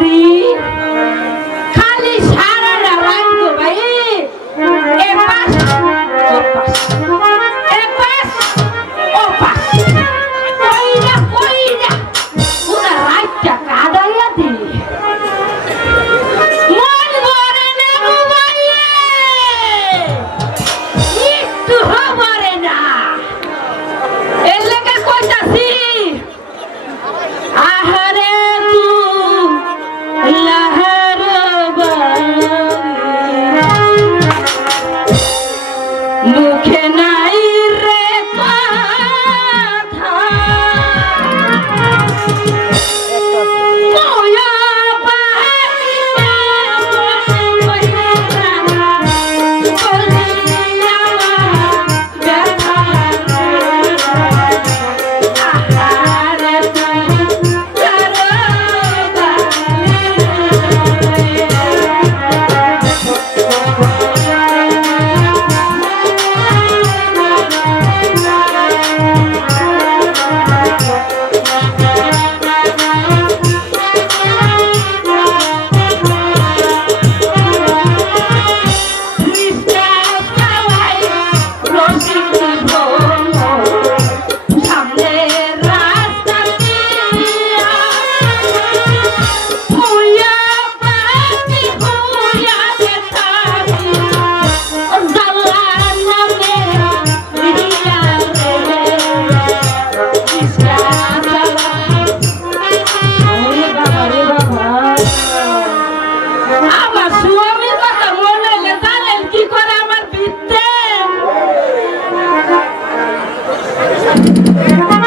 আমি কি করি খালি Yeah.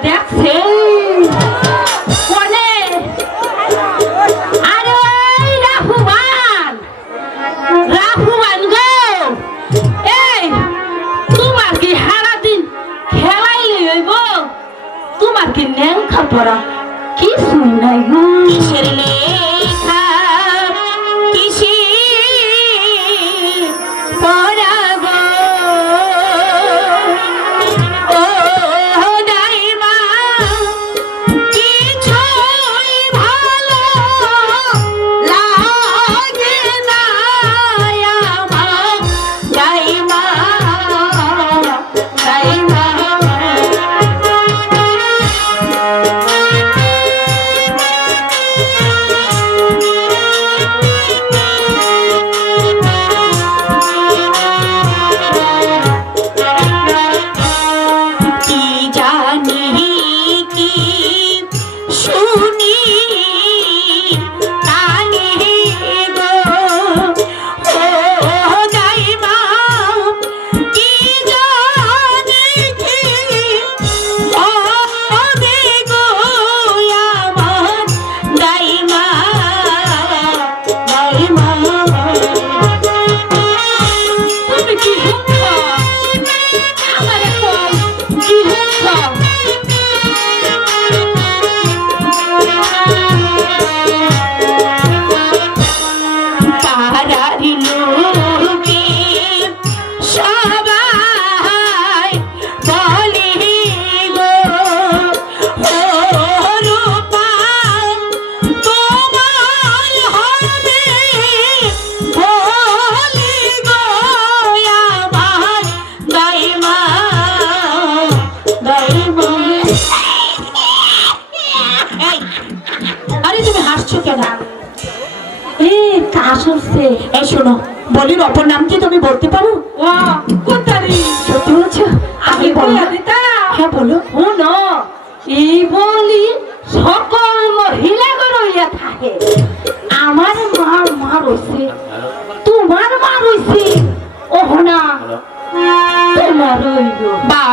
দেখছে আসছে এ শোনো বলির অপর নাম কি তুমি বলতে পারো? আমি হ্যাঁ বলো। এই বলি সকল মহিলা গরইয়া থাকে। আমার মার মা রয়েছে তোমার মা রয়েছে ওহনা তোমার রইল বা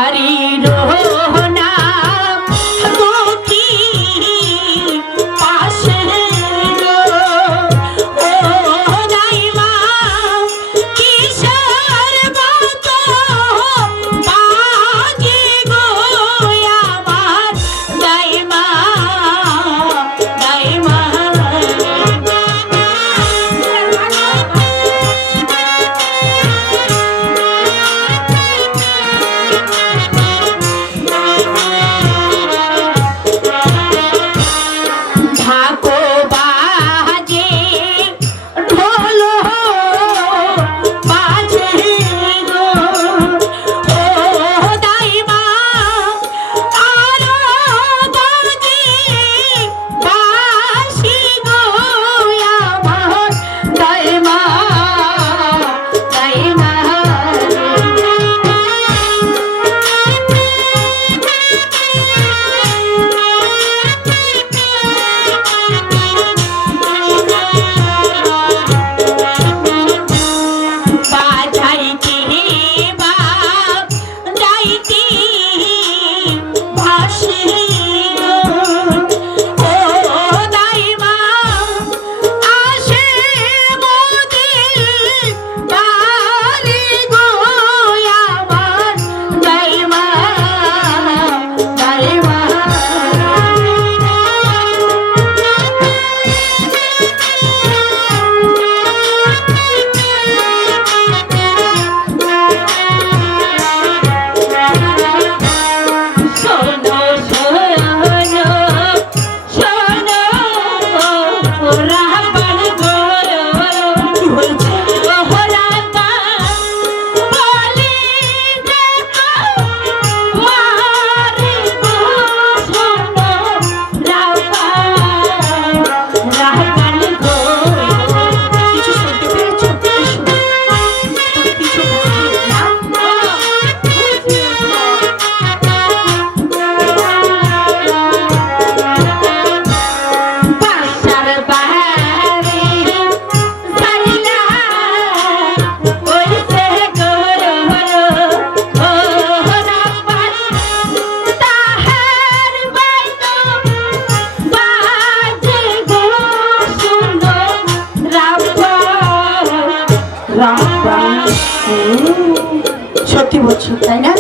বলছো তাই না?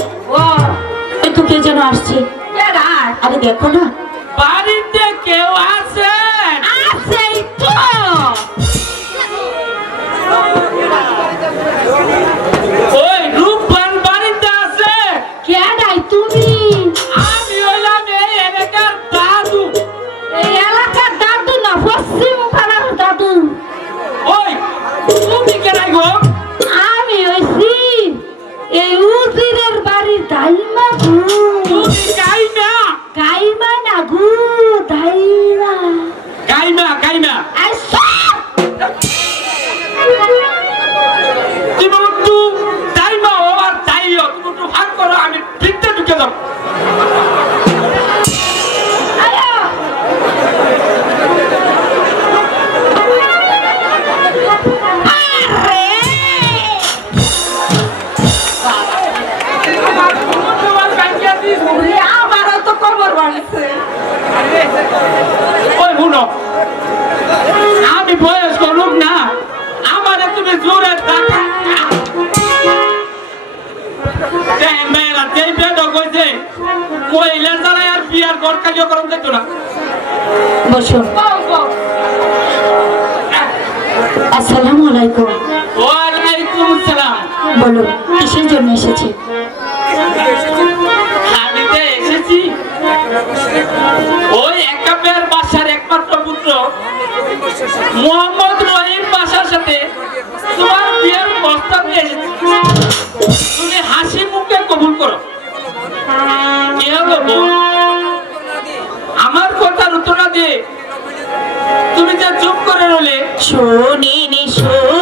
তো কে যেন আসছে? আরে দেখো না আমার কথা উত্তর না দিয়ে তুমি যা চুপ করে রলে শুনিনি শুনি